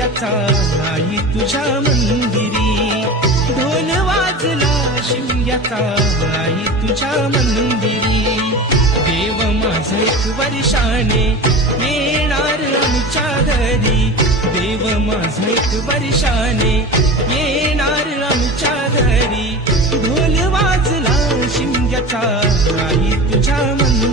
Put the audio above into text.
शिमग्याचा आई तुझ्या मंदिरी, ढोल वाजला शिमग्याचा आई तुझ्या मंदिरी. देव माझा एक वर्षाने येणार आमच्या घरी, देव माझा एक वर्षाने येणार आमच्या घरी. ढोल वाजला शिमग्याचा आई तुझ्या मंदिरी.